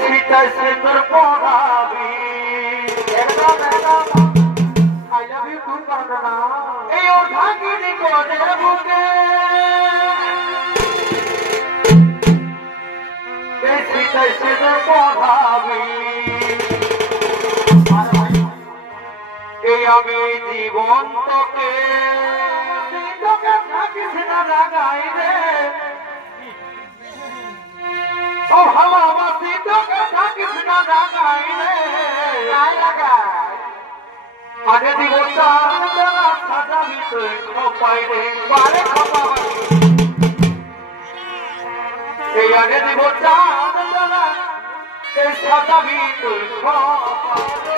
শীতায় শীতর পড়াবি একদম একদম I love you two করবে না এই ওর ভাগিনি করে বুকে এই শীতায় শীতর পড়াবি এই আমি জীবন তোকে তোকে থাকিস না লাগাই রে ও ভালোবাসি তোকে থাকিস না লাগাই রে আগে দিব চাল দেওয়া সাজাবি তুই খপাই রে বারে খপাবাই এই আগে দিব চাল দেওয়া এই সাজাবি তুই খপাই রে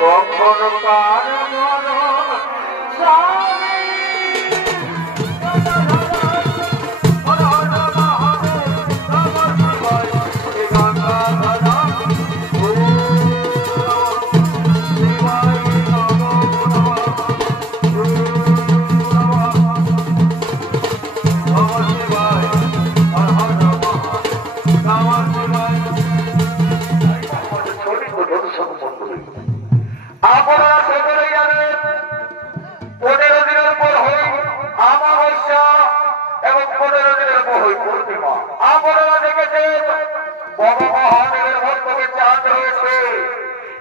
কখন কার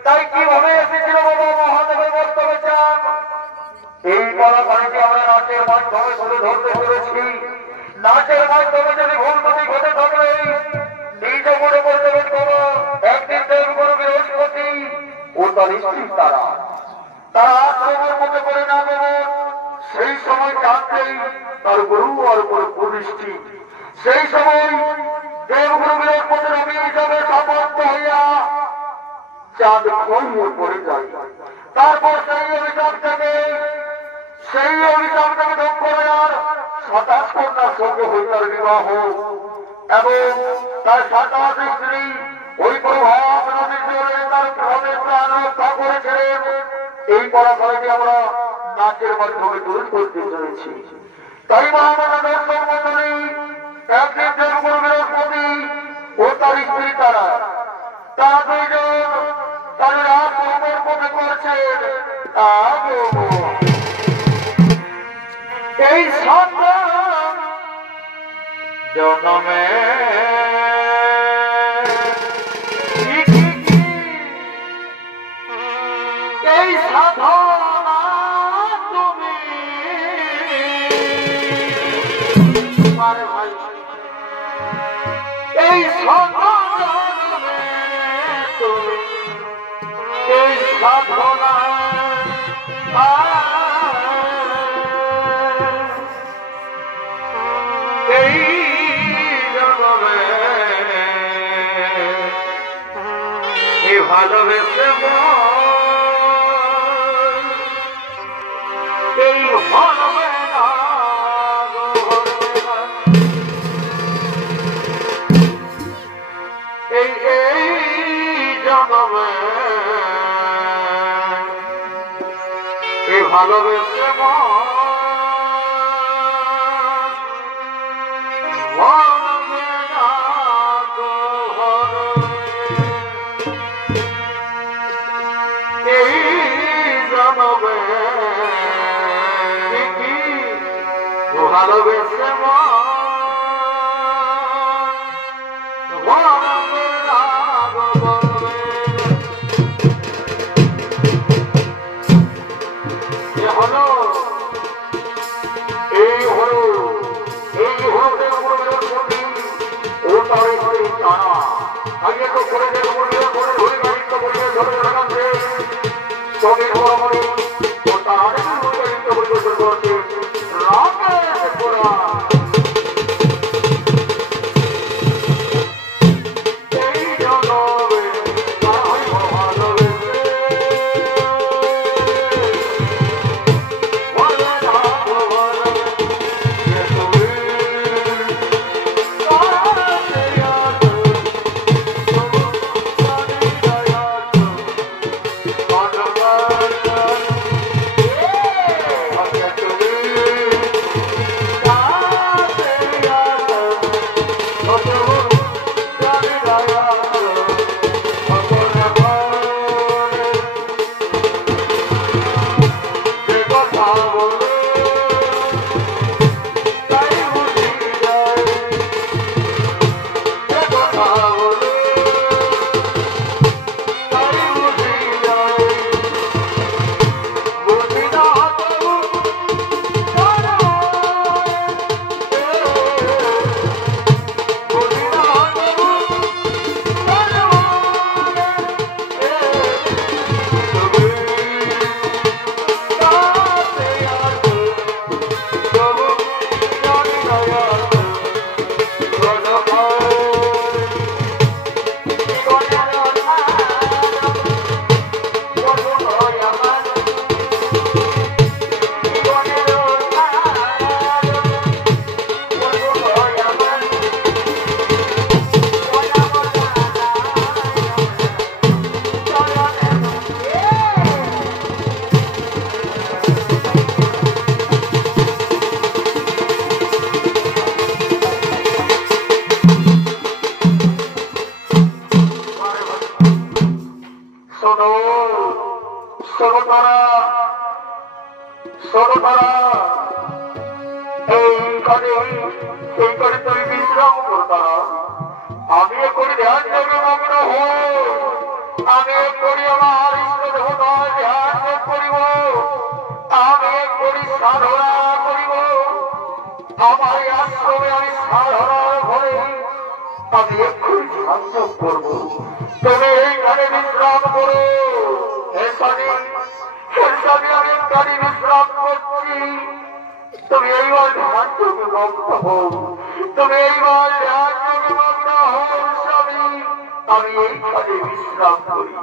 তাই কিভাবে এসেছিল বাবা মহাদেবের বক্তব্যে চান এই কলাকারীকে আমরা নাচের মাধ্যমে তুলে ধরতে পেরেছি। নাচের মাধ্যমে যদি ভুল ত্রুটি ঘটে থাকলে নিজ মনে করে দেবেন বাবা একদিন দেবগুরু বৃহস্পতি ও তার স্ত্রী তারা আশ্রমের মধ্যে করে না দেবেন সেই সময় জানতেই তার গুরু আর উপরে প্রতিষ্ঠি সেই সময় দেবগুরু বৃহস্পতির আমি হিসাবে সমর্থ হইয়া চাঁদ খড়িয়ে পড়ে যায়। তারপর সেই অভিশাপ থেকে ধ্বংস করার 27 কন্যার সঙ্গে হইতার বিবাহ এবং তার 27 স্ত্রী ওই প্রভাব নদীর জলে তার প্রাণের প্রাণ রক্ষা করেছিলেন। এই পরামর্শটি আমরা নাচের মাধ্যমে তুলে ধরতে চলেছি। তাই মহামানা দর্শক মন্ডলী একদিন দেবগুরু বৃহস্পতি ও তার স্ত্রী তারা দুইজন তাদের সমর্পণে করছেন এই সন্তান জনমে এই সাধনা তুমি এই সন্তান এই সাধনা এই জন্মে এই ভালোবেসে এই হরবে না এই জন্মে এই ভালোবেসে ভালোবেসে হলো শোনো শোনো তারা শোনো তারা এইখানে সেইখানে তুমি বিশ্রাম করো তারা আমি করি ধ্যান যোগে মগ্ন হই আমি করি আমার ইষ্ট দেবতার ধ্যান যোগ করিব আমি করি সাধনা করিব আমার আশ্রমে আমি সাধনার ঘরে আমি এক্ষুনি ধ্যান যোগ করবো তুমি এইখানে বিশ্রাম করো হে স্বামী আমি এখানে বিশ্রাম করছি তুমি এইবার ধ্যান যোগে মগ্ন হও তুমি এইবার ধ্যান যোগে মগ্ন হও স্বামী আমি এইখানে বিশ্রাম করি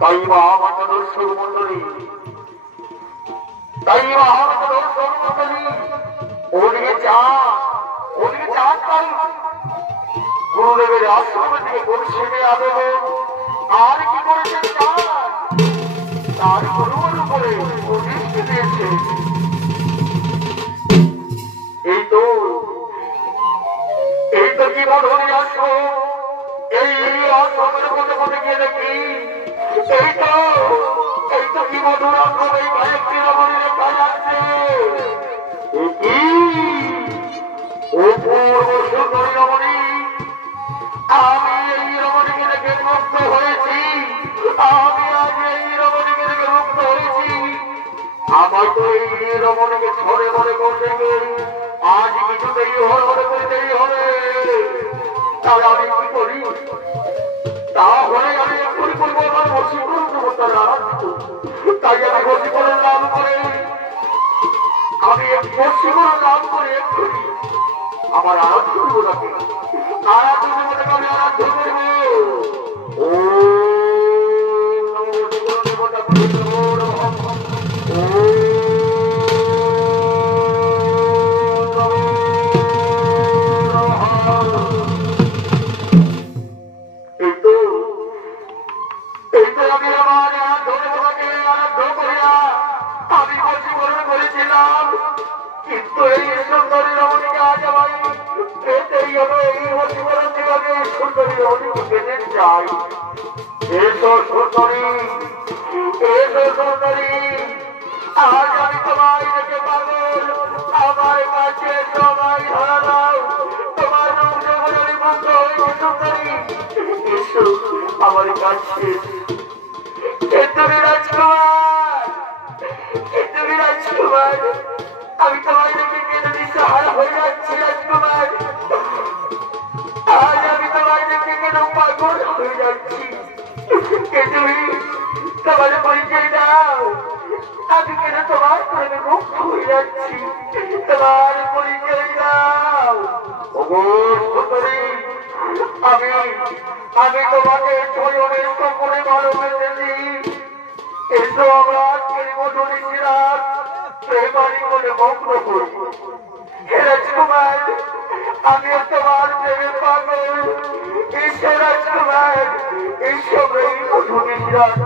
তাই মা আমাকে দর্শক মন্ডলী ওদিকে চান তাই গুরুদেবের আশ্রম থেকে পরিষেবে আবেদন আর কি করেছেন চান তার গুরুর উপরে প্রতিষ্ঠি দিয়েছে এই তো কি মধুরী আশ্রম এই আশ্রমের মধ্যে মধ্যে গিয়ে দেখি এই তো কি মধুর আশ্রম এই কয়েকটি রমণী দেখা যাচ্ছে সুন্দরী রমণী আমি এই রমণীকে দেখে মুক্ত হয়েছি আমি আজ এই রমণীকে দেখে মুক্ত হয়েছি আমার তো এই রমণীকে ছড়ে মনে করতে আজ কিছুতেই হলে করিতেই হবে তাহলে আমি কি করি তাহলে আমি এক্ষুনি করবো আমার বশীকরণ দেবতার আরাধ্য তাই আমি বশীকরণ লাভ করে আমি বশীকরণ লাভ করে এক্ষুনি আমার আরাধ্য করবো তাকে আরাধ্য দেবতাকে আমি আরাধ্য করবো ও দেবতা কিন্তু এই সুন্দরী রমণীকে আজ আমার পেতেই হবে এই বশীকরণ দিবাকে সুন্দরী রমণীকে পেতে চাই এসো সুন্দরী আজ আমি তোমায় দেখে পাগল আমার কাছে সবাই ধরা দাও তোমার রূপ দেখে আমি মুগ্ধ হয়েছি সুন্দরী এসো আমার কাছে তুমি রাজকুমার আমি তোমায় দেখে কেঁদে দিশাহারা হয়ে যাচ্ছি রাজকুমার আজ আমি তোমায় দেখে কেন পাগল হয়ে যাচ্ছি তুমি তোমার পরিচয় দাও আমি কেন তোমার প্রেমে মুগ্ধ হয়ে যাচ্ছি তোমার পরিচয় দাও আমি তোমাকে ছয়নের সম্পূর্ণে ভালোবেসেছি এসো আমার মধুরী চিরাগ প্রেমারি করে মগ্ন করি হে রাজকুমার আমি তোমার প্রেমে পাগল ঈশ্বর রাজকুমার ঈশ্বর এই মধুরী চিরাগ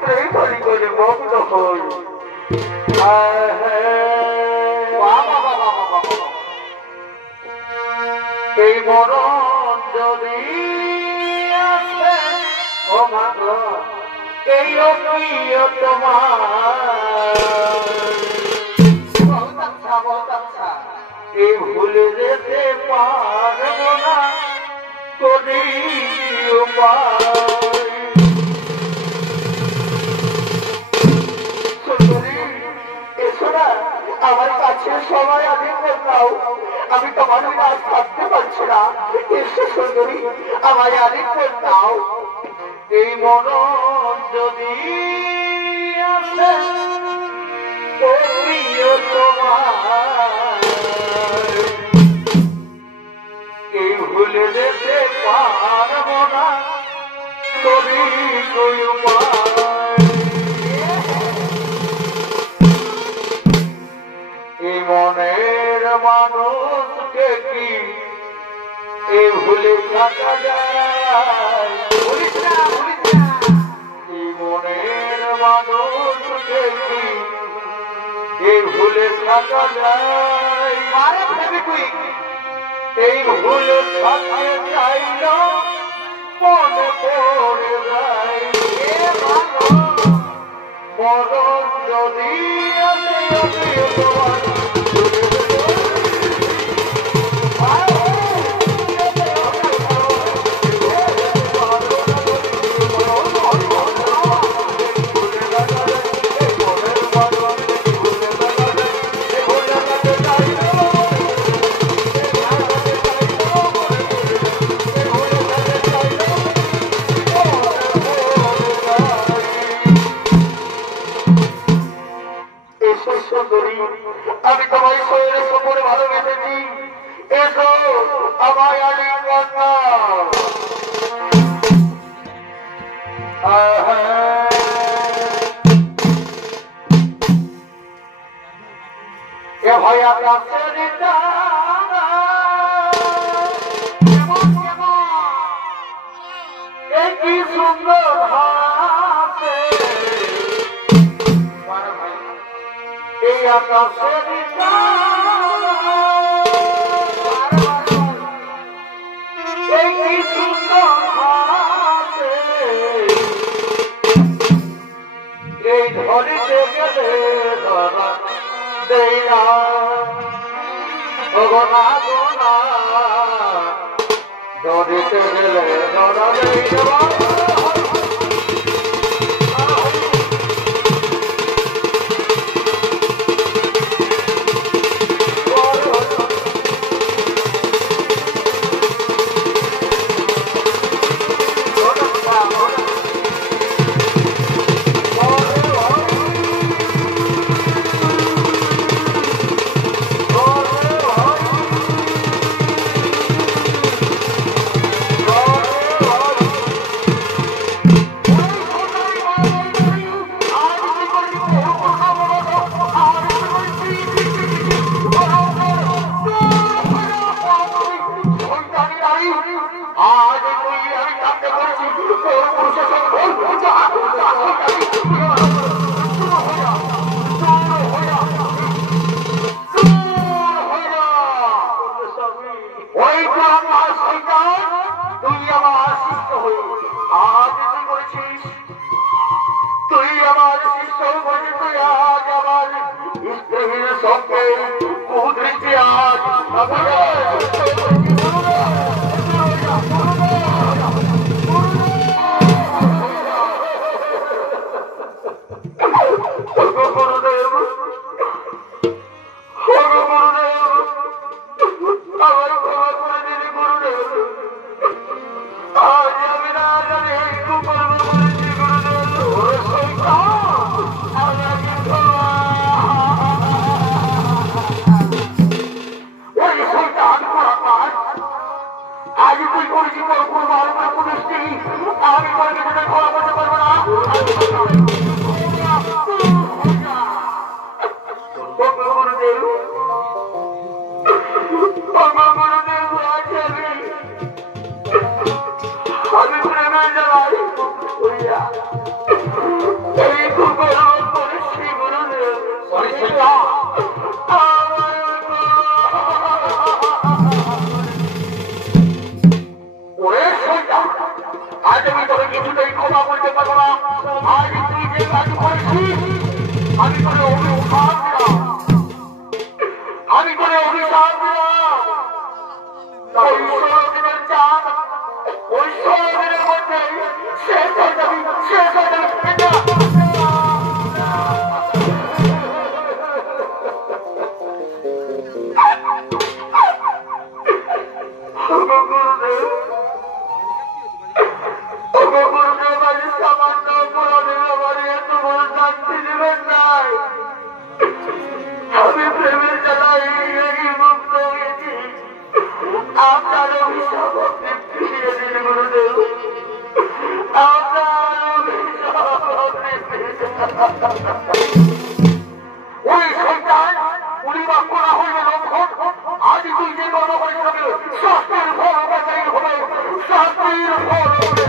প্রেমারি করে মগ্ন হই এই মরণ যদি আসে ও মাগ এই প্রিয় তোমার বহুত আচ্ছা এই ভুলে যেতে পারব না করি এসো না আমার কাছে সবাই আমি দাও আমি তোমার আজ থাকতে পারছি না এসো সুন্দরী আমার আলিঙ্গন দাও এই মরণ যদি আসে ও প্রিয় তোমার এই ভুলে যেতে পারব না করি এই মনের মানুষকে কি এই ভুলে থাকা যায় এই মনের মানুষকে কি এই ভুলে থাকা যায় এই ভুলে থাকতে চাইল মনে পড়ে যায় বদন যদি আমি তোমায় শরীরের সপরে ভালোবেসেছি, এসো আমায় আলী কন্যা। এ ভাই আকাশে এই কি সুন্দর হাসে, এই আকাশে এই কি সুন্দর হাসে, এই ধরিতে গেলে ধরা দেই না গোনা গোনা, ধরিতে গেলে ধরা দেই না। তুই আমার শিষ্য বলে তুই আজ আমার স্ত্রীর সঙ্গে কুদৃষ্টি আজ গুরুদেব আমার ক্ষমা করে দিবি গুরুদেব, আজ আমি না জানি কুকর্ম করেছি গুরুদেব। আজ তুই করেছি পুলিশটি, আমি ক্ষমা করতে পারবো না। গুরুদেব আমি প্রেমের জ্বালাই এই কুকর্ম করেছি গুরুদেব। আজ আমি তোকে কিছুতেই ক্ষমা করতে পারবো না। আজ তুই যে কাজ করেছিস আমি তোকে অভিশাপ দিলাম, আমি তোকে অভিশাপ দিলাম। ওই 16 দিনের চাঁদ ওই 16 দিনের মধ্যে শেষ হয়ে যাবি, শেষ হয়ে যাবি। গুরুদেব আজ সামান্য পুরোদের আমার এত বড় শান্তি দেবেন নাই। আমি প্রেমের জ্বালাই মুক্ত হয়েছি, আপনার অভিশাপ আপনি ফিরিয়ে দিন গুরুদেব, আপনার অভিশাপ আপনি ওই সন্তান উনি বাক্য না হইলে লক্ষণ। আজ তুই যে কর্ম করিস শাস্তির ফল বাঁচাই হবে, শাস্তির ফল হবে।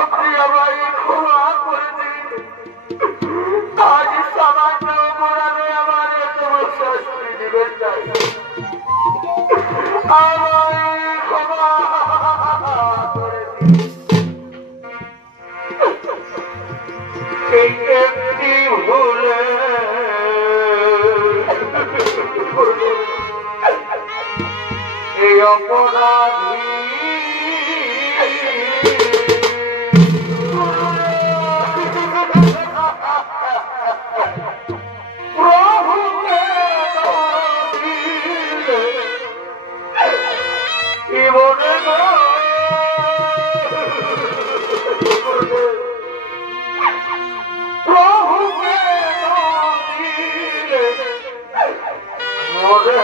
আপনি আমায় ক্ষমা করে দিন, আজ সামান্য অপরাধে আমার এত শাস্তি দিবেন নাই, আমায় ক্ষমা এই অপরাধী প্রভুকে জীবনে প্রভুকে মরে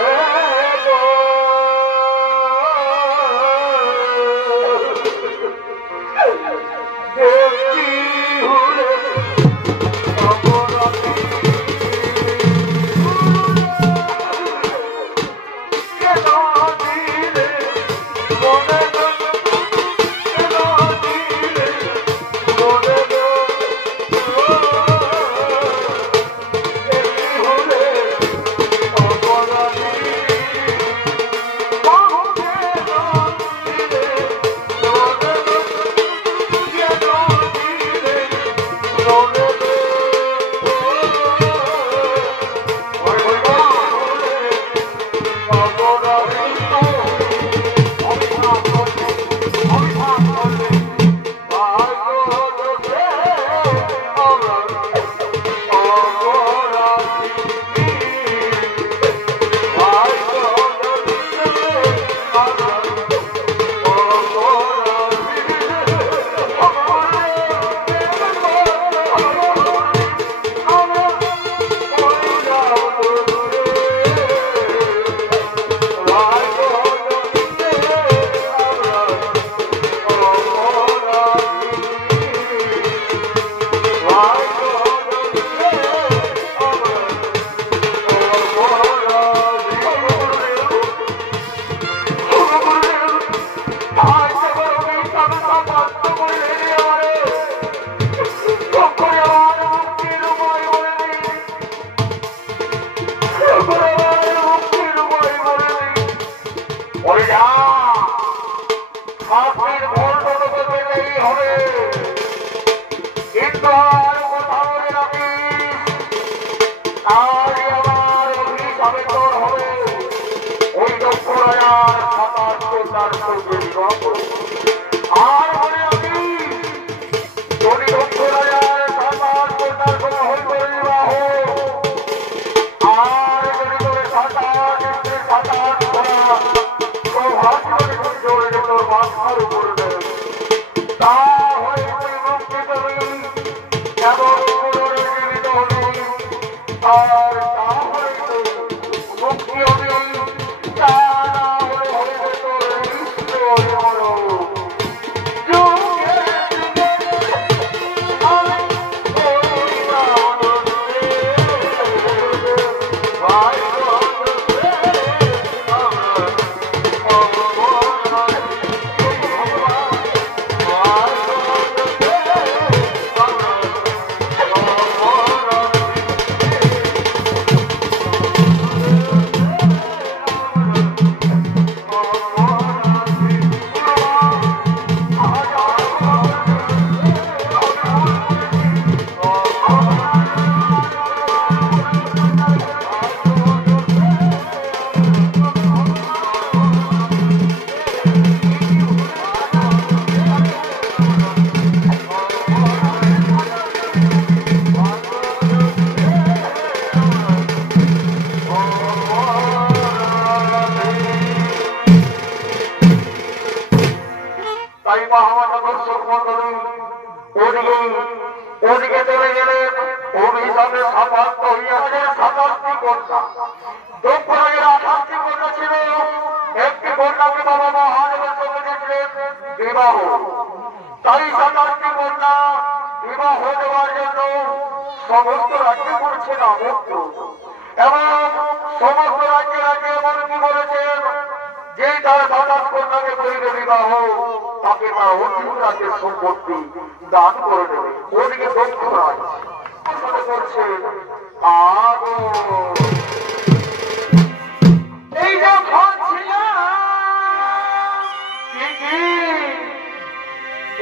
সম্পত্তি দান করে দেবে। ওদিকে দক্ষ রাজ করছে আরো এই যে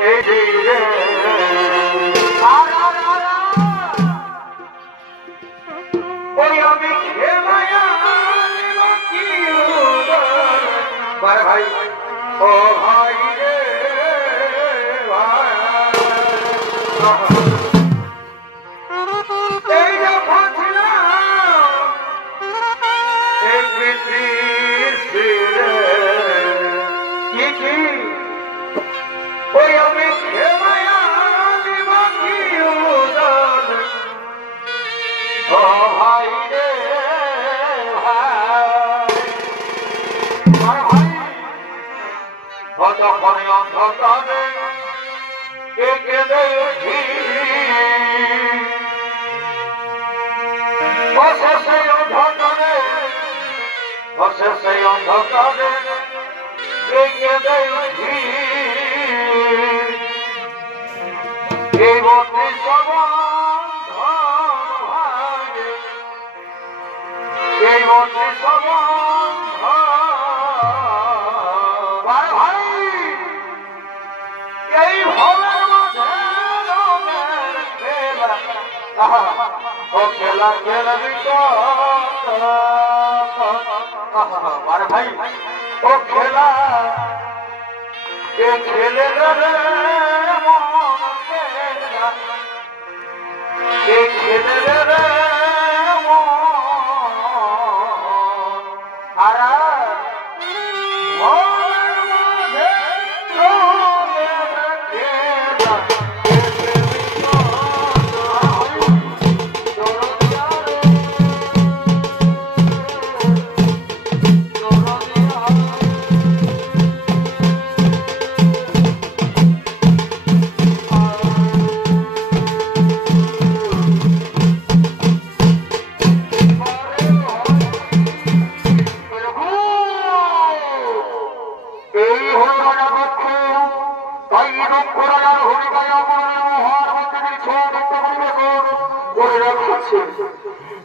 এই যে ওই আমি খেলায়া ভাই ও ভাই রে ভাই এই যখন ছিলাম এই পৃথিবীর শিরে কি ওই আমি খেমায়া বাকি উদান ও ভাই রে ভাই কতক্ষণে অন্ধকারে কেঁদে উঠি বসে সেই অন্ধকারে কেঁদে উঠি এই বন্দি সম্বন্ধ এই বন্দি সম্বন্ধ ভাই এই ভবের মাঝে ও খেলা খেলবি ভাই ও খেলা এ খেলে রে মন খেলা এ খেলে রে মন আর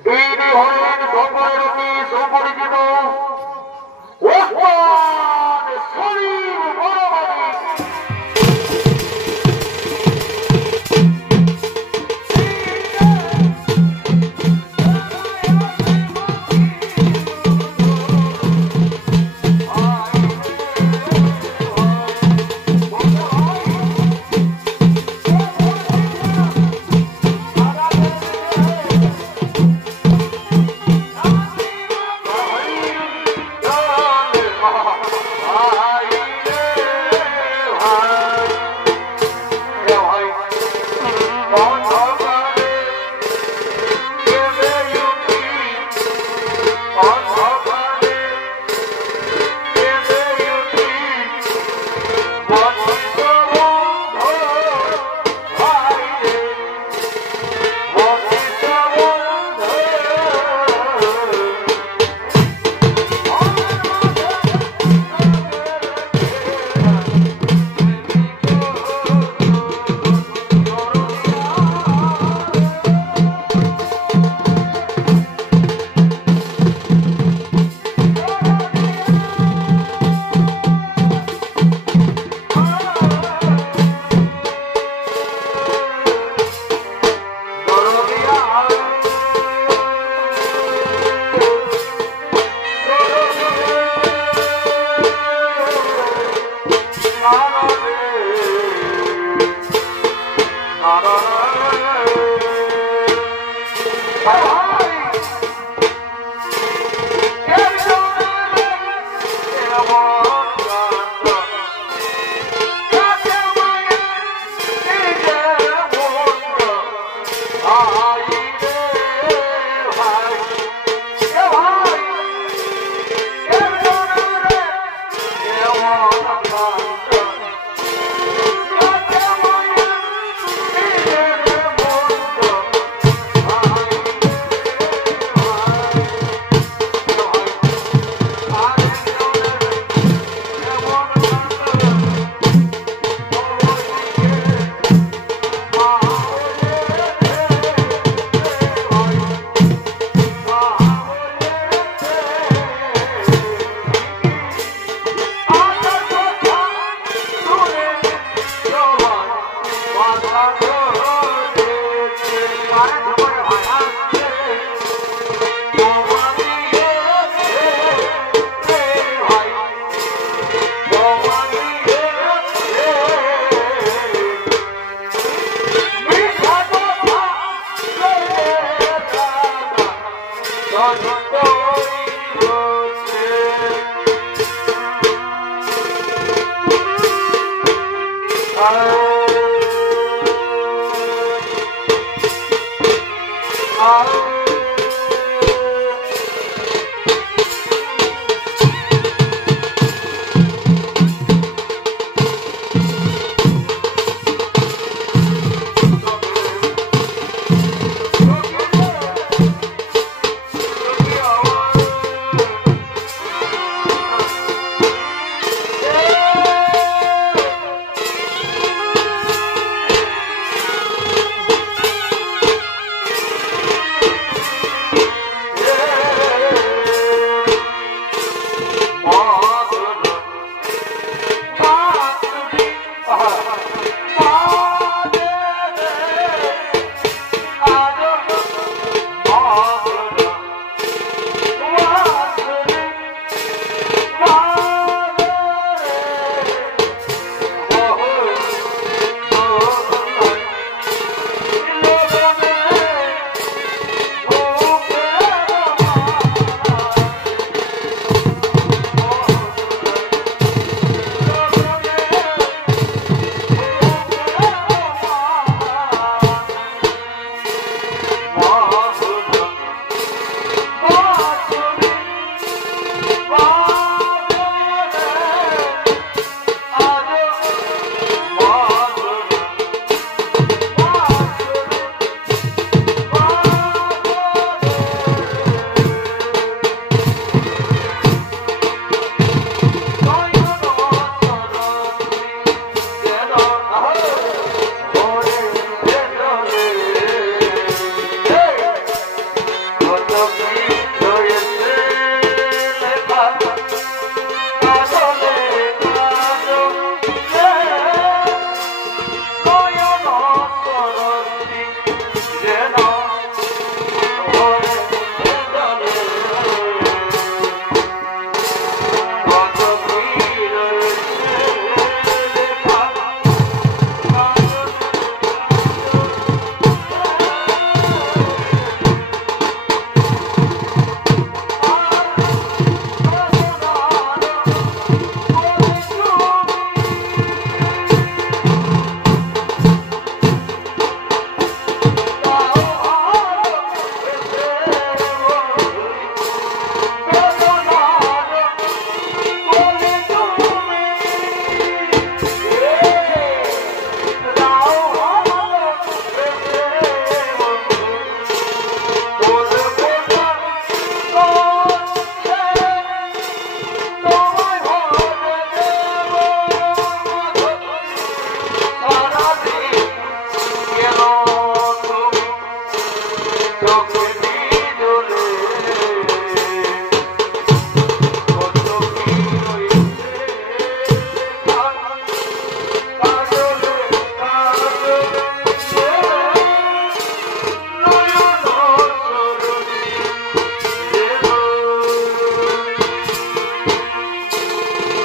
এই হলেন সকলের অতি সুপরিচিত শরীর বড়বাড়ি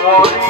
Oh,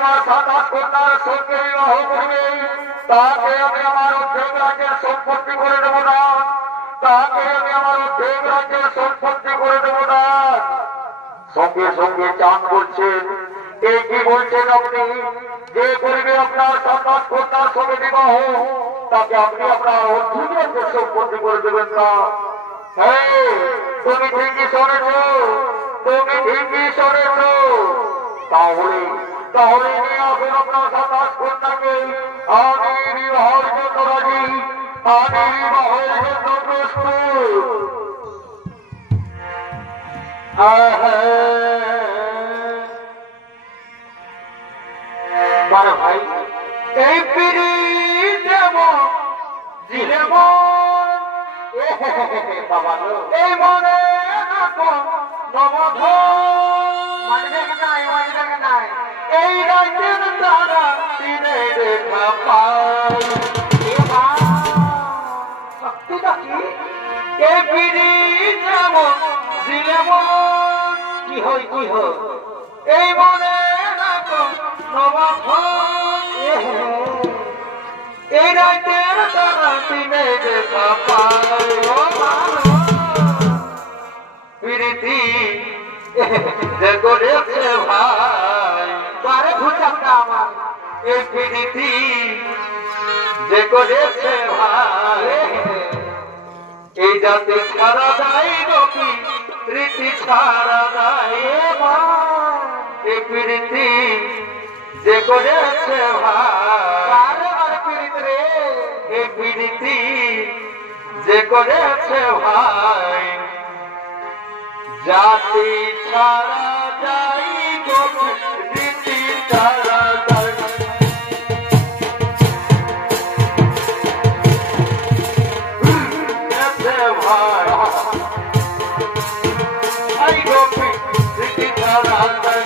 আমার 27 কন্যার সঙ্গে বিবাহ করবে তাকে আমি আমার অর্ধেক রাজ্যের সম্পত্তি করে দেব না, তাকে আমি আমার অর্ধেক রাজ্যের সম্পত্তি করে দেব না। সঙ্গে সঙ্গে চান করছেন, এই কি বলছেন আপনি? যে করবে আপনার 27 কন্যার সঙ্গে বিবাহ তাকে আপনি আপনার অর্ধেক রাজ্যের সম্পত্তি করে দেবেন না। তুমি ঠিকই শোনেছ, তুমি ঠিকই শোনেছ। তাহলে তাহলে নিয়ে আসুন আপনার 27 কন্যাকে, আমি বিবাহের জন্য রাজি, আমি বিবাহের জন্য প্রস্তুত। বড় ভাই এই পিড়ি দেব দিলেব বাবা এই মনে রাখো নবধ মানে নাই এই রাজ্যের দ্বারা দিনে দেখা পাই শক্তিটা কি এই পিড়ি দেব দিলেব কি হই এই মনে রাখো নবধ এই রাজ্যের দ্বারা দিনে দেখা পাই প্রীতি যে করেছে ভাই বারে ভুটাটা আমার এই প্রীতি যে করেছে ভাই এই জাতি ছাড়া যায় নাকি প্রীতি ছাড়া যায় এই প্রীতি যে করেছে ভাই এই প্রীতি যে করেছে ভাই জাতি ছাড়া যাই রীতি ছাড়া যাই ভাই আই গোপী রীতি ছাড়া যাই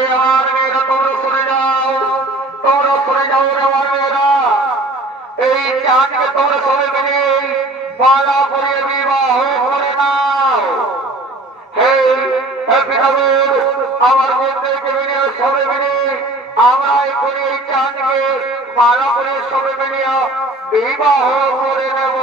ওরে আমার মেয়েরা তোমরা শুনে যাও রে আমার মেয়েরা। এই চাঁদকে তোমরা সবাই মিলে মালা করে বিবাহ করে নাও। হে পিতামহ, আমার বন্ধুদেরকে মিলে সবাই মিলে আমরা এখনই এই চাঁদকে মালা করে সবাই মিলে বিবাহ করে নেব।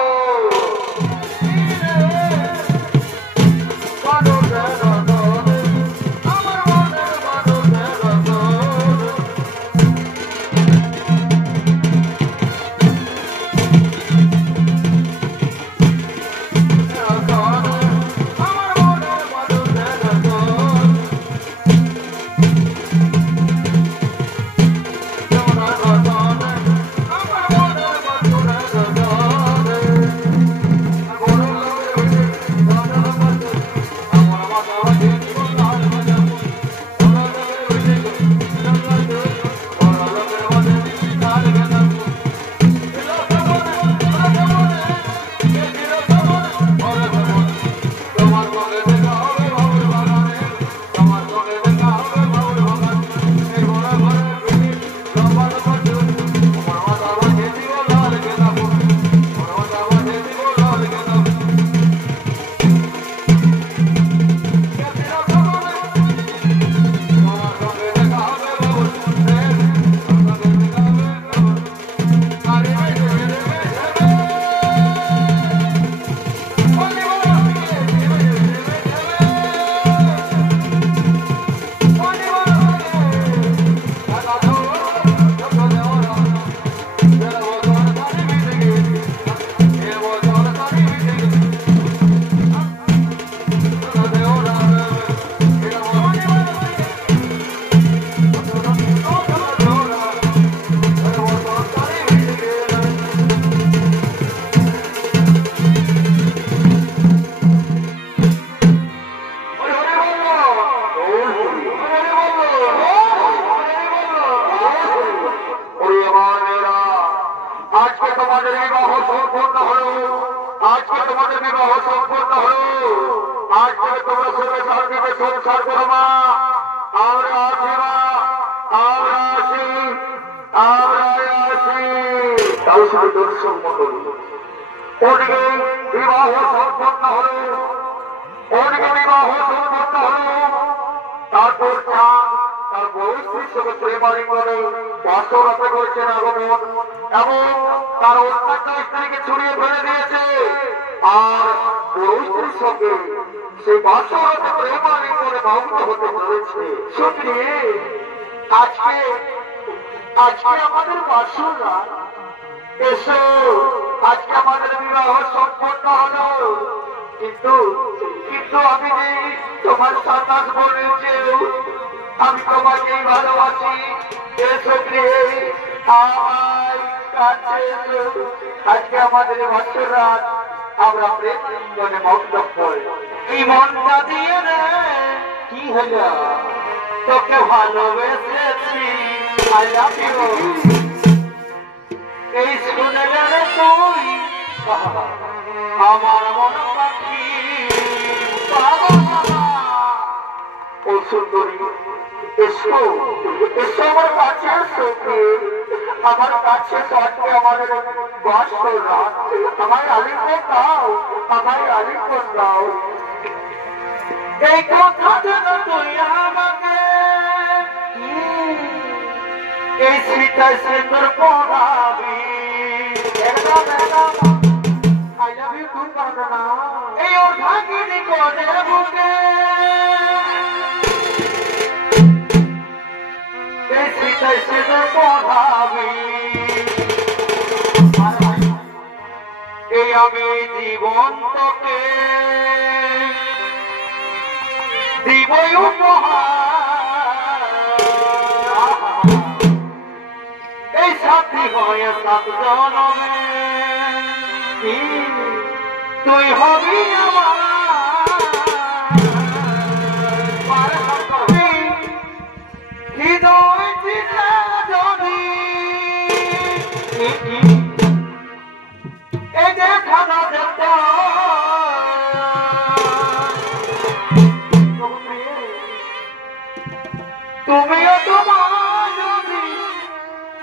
তুমিও তোমার যদি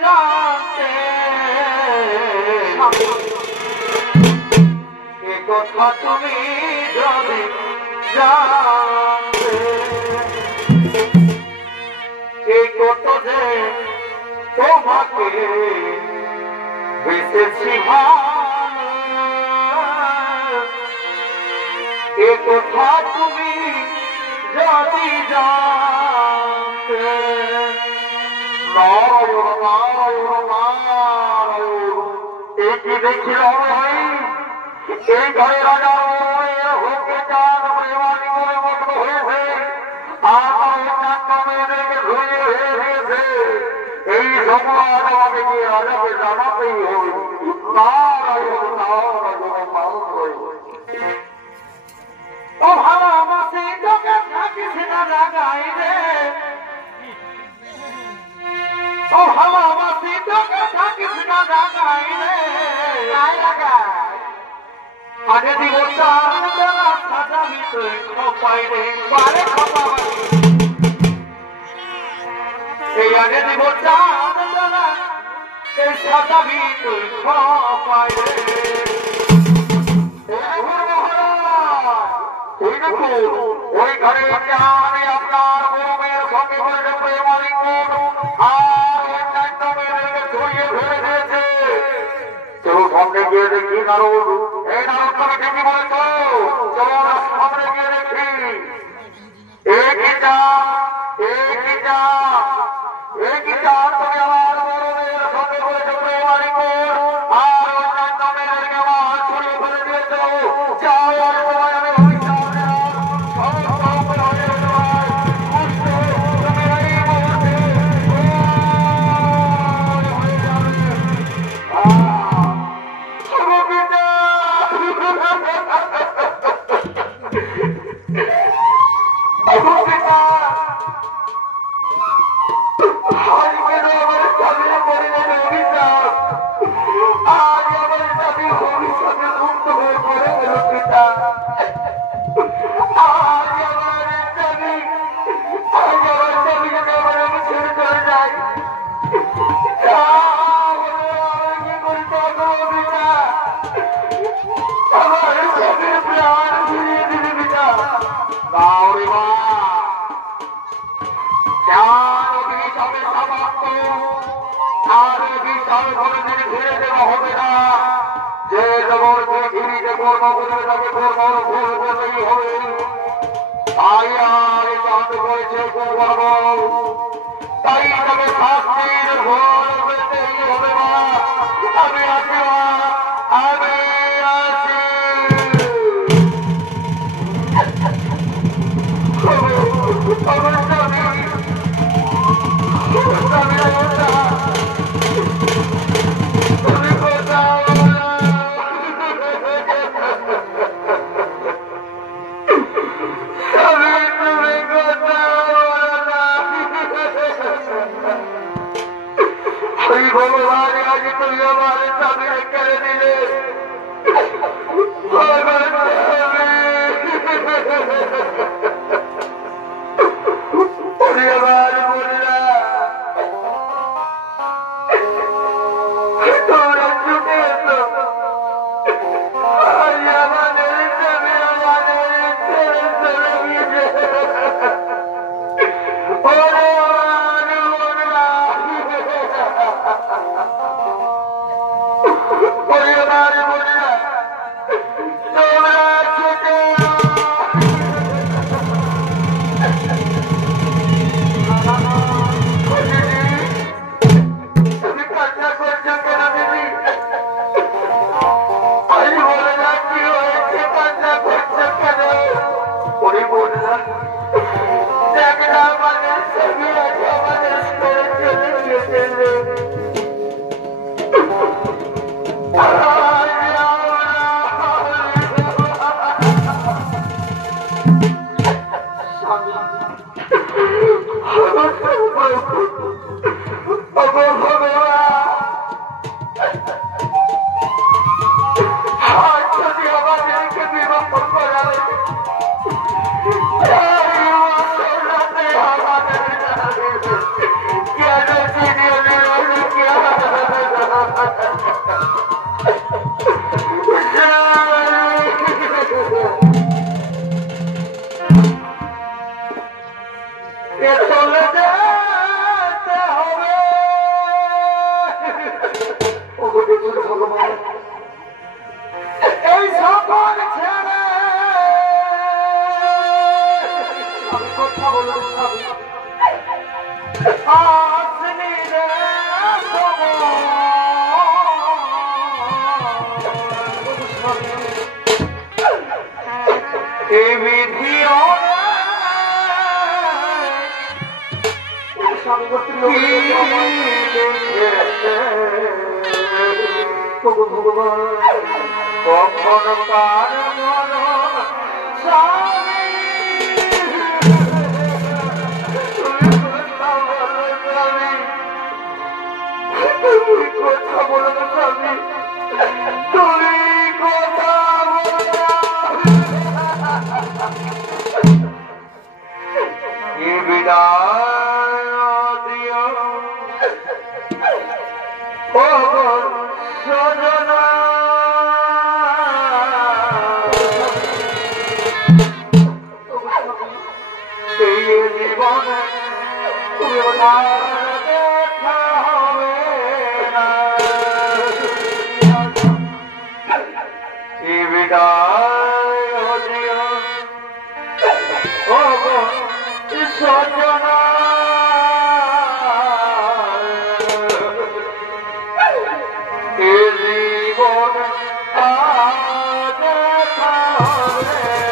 জানতে এ কথা তুমি যদি জানতে এই কত যে তোমাকে বেঁচেছি ভালো এ কথা তুমি যদি জানতে নারায়ণ নারায়ণ নারায়ণ এই কি দেখি এই ঘরে রাজা হোকে চান প্রেমালি মনে মগ্ন হয়েছে আর অন্যান্য মেয়েদেরকে ধরিয়ে হয়ে দিয়েছে এই সংবাদ আমাকে গিয়ে রাজাকে জানাতেই হবে নারায়ণ নারায়ণ নারায়ণ ও ভালোবাসি তোকে থাকিস না জাগাই রে ও ভালোবাসি তোকে থাকিস না জাগাই রে আগে দিব চার বেলা সাজাবি তুই খপাই রে পারে খপাবি এই আগে দিব চার বেলা এই সাজাবি তুই খপাই রে ওই ঘরে আমি আপনার বউমের সঙ্গে করে প্রেমালিঙ্গ আর অন্যান্য মেয়েদেরকে ধরিয়ে ফেলে দিয়েছে চলো সামনে গিয়ে দেখি নারদ এই নারদ তুমি ঠিকই বলেছ চলো সামনে গিয়ে দেখি একই চান তুমি আমার বড় মেয়ের সঙ্গে করেছ প্রেমালিঙ্গ আর অন্যান্য মেয়েদেরকে আমার ছড়িয়ে ফেলে দিয়েছ যাও আর তোমায় আমি তাই তবে শাস্তির ভোর পেতেই হবে মা আমি আছি আমি আছি স্বামী ভগবান কখন কার স্বামী কথা বলো না স্বামী, তুমি কথা বলো না। কি বিদায় দিও ও সজনা, এই জীবনে তুমি দেখা হবে না। কি বিদায় দিও ও সজনা, এ জীবন দেখা হবে না।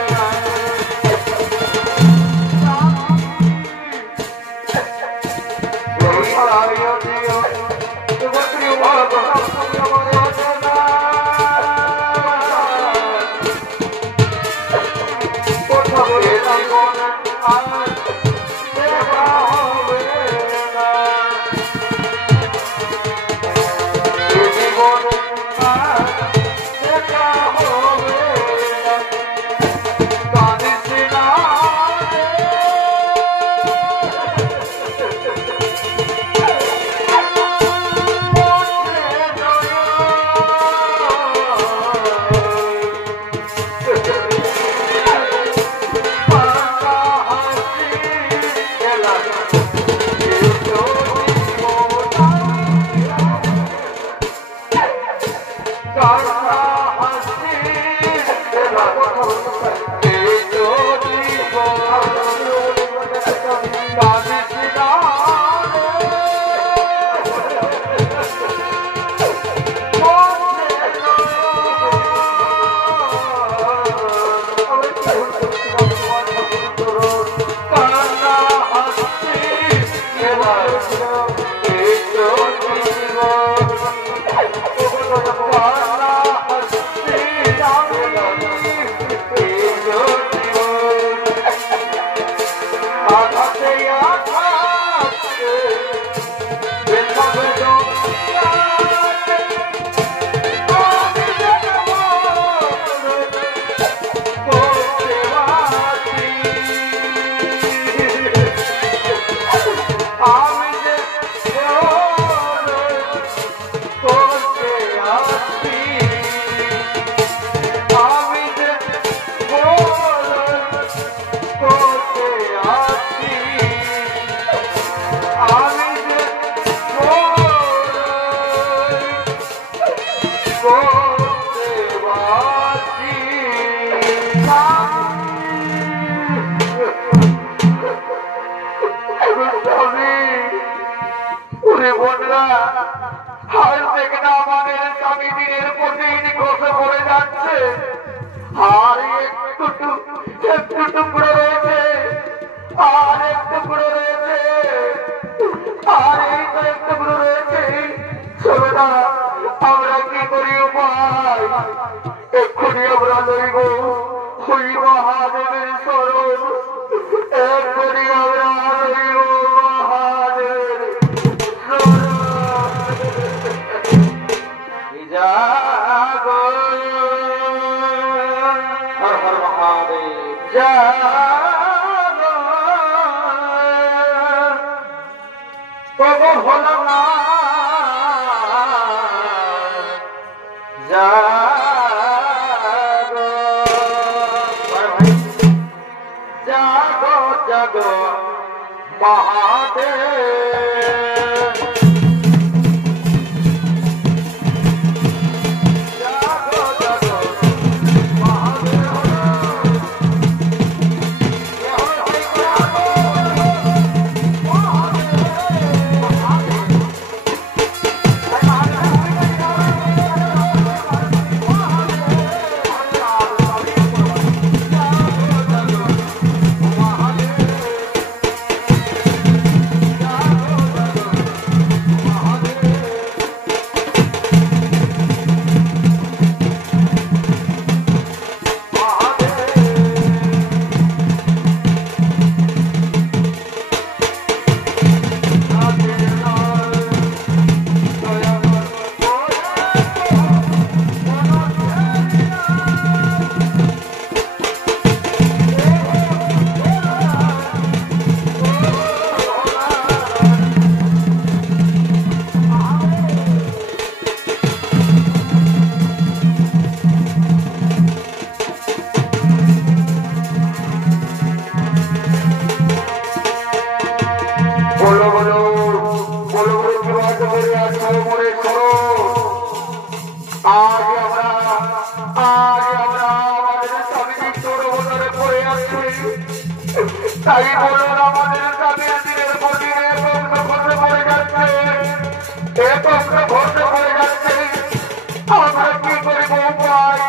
তাই বলুন আমাদের স্বামীর দিনের পর দিনে বংশ ঘটে পড়ে যাচ্ছে, এ বংশ ঘটে পড়ে যাচ্ছে। আমরা কি করিব উপায়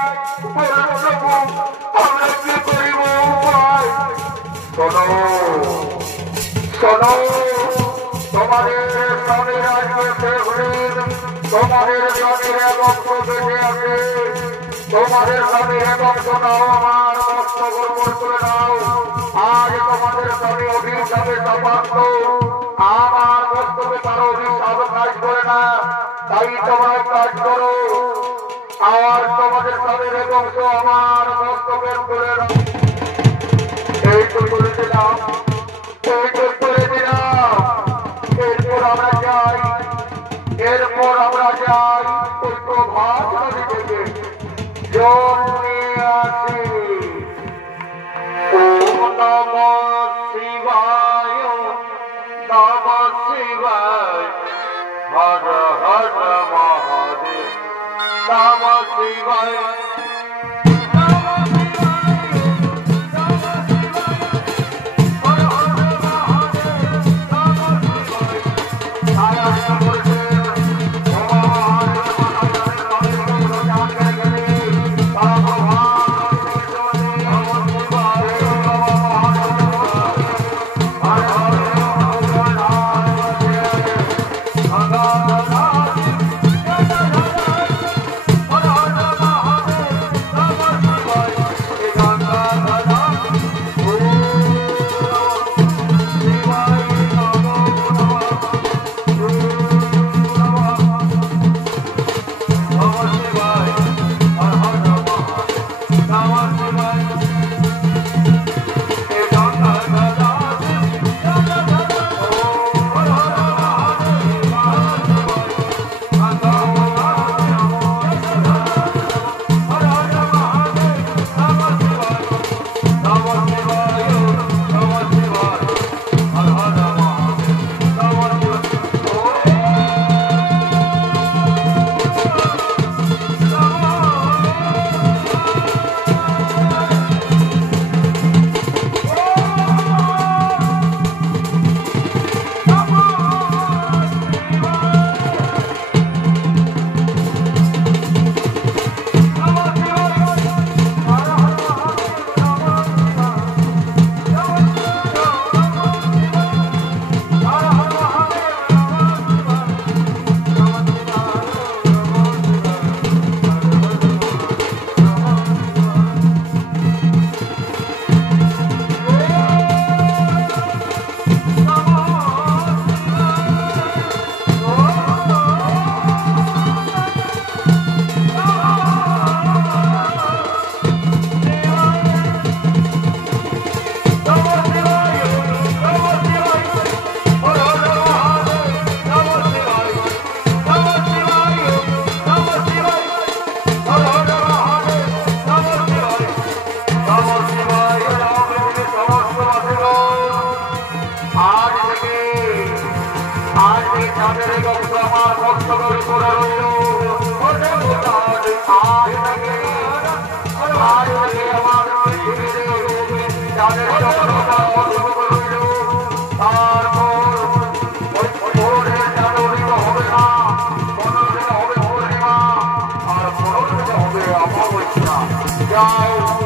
বলুন প্রভু, আমরা কি করিব উপায়? শোনো শোনো, তোমাদের স্বামীর আজকে শেষ দিন, তোমাদের স্বামীর বংশ বেঁচে আছে, তোমাদের স্বামীর বংশ নাও, আমার বংশ গ্রহণ করে নাও। আজ তোমাদের স্বামী অভিশাপে প্রাপ্ত, আমার বক্তব্যে তার অভিশাপ কাজ করে না, তাই তোমরা কাজ করো। আর তোমাদের স্বামীর বংশ আমার বক্তব্যের করে নাও। এই তো করে দিলাম, এই তো করে দিলাম। এরপর আমরা যাই, এরপর আমরা যাই ওই তো ভাত নদী থেকে জল নিয়ে আসি। ওম নমঃ শিবায়, নমঃ শিবায়, হর হর মহাদেব, নমঃ শিবায়। Ciao.